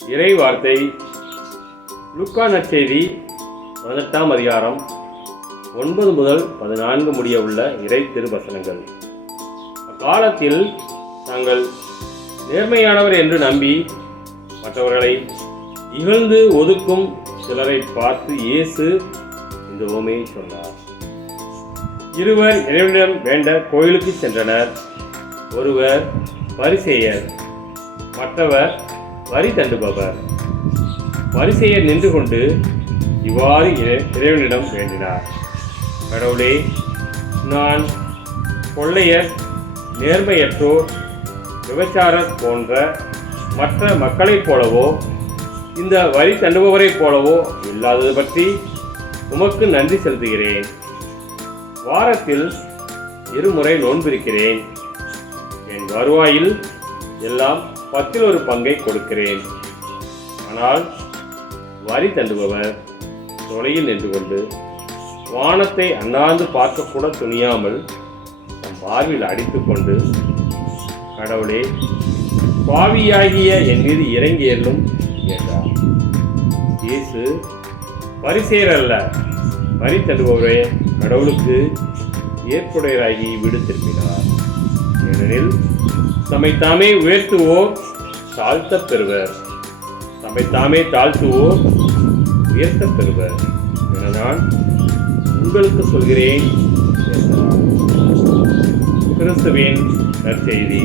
இறை வார்த்தை லூக்கா நற்செய்தி 18ஆம் அதிகாரம் 9 முதல் 14 முடிய உள்ள இறை திருவசனங்கள். அக்காலத்தில் தாங்கள் நேர்மையானவர் என்று நம்பி மற்றவர்களை இகழ்ந்து ஒதுக்கும் சிலரை பார்த்து இயேசு இந்த உவமையை சொன்னார். இருவர் இறைவனிடம் வேண்ட கோயிலுக்கு சென்றனர். ஒருவர் பரிசேயர், மற்றவர் வரி தண்டுபவர். பரிசேயர் நின்று கொண்டு இவ்வாறு இறைவனிடம் வேண்டினார்: கடவுளே, நான் கொள்ளையர், நேர்மையற்றோர், விபச்சாரர் போன்ற மற்ற மக்களைப் போலவோ இந்த வரி தண்டுபவரைப் போலவோ இல்லாதது பற்றி உமக்கு நன்றி செலுத்துகிறேன். வாரத்தில் 2 முறை நோன்பிருக்கிறேன். என் வருவாயில் எல்லாம் 10 1 பங்கை கொடுக்கிறேன். ஆனால் வரி தண்டுபவர் தொலையில் நின்று கொண்டு வானத்தை அண்ணாந்து பார்க்கக்கூட துணியாமல் தம் பார்வையில் அடித்துக்கொண்டு, கடவுளே, பாவியாகிய என் மீது இறங்கி எள்ளும் என்றார். இயேசு பரிசேயர் அல்ல, வரி தண்டுபவரே கடவுளுக்கு ஏற்புடையராகி வீடு திருப்பினார். ஏனெனில் தம்மைத்தாமே உயர்த்துவோர் தாழ்த்தப் பெறுவர், தம்மைத்தாமே தாழ்த்துவோர் உயர்த்தப் பெறுவர் என நான் உங்களுக்கு சொல்கிறேன் என்றார். கிறிஸ்துவின் நற்செய்தி.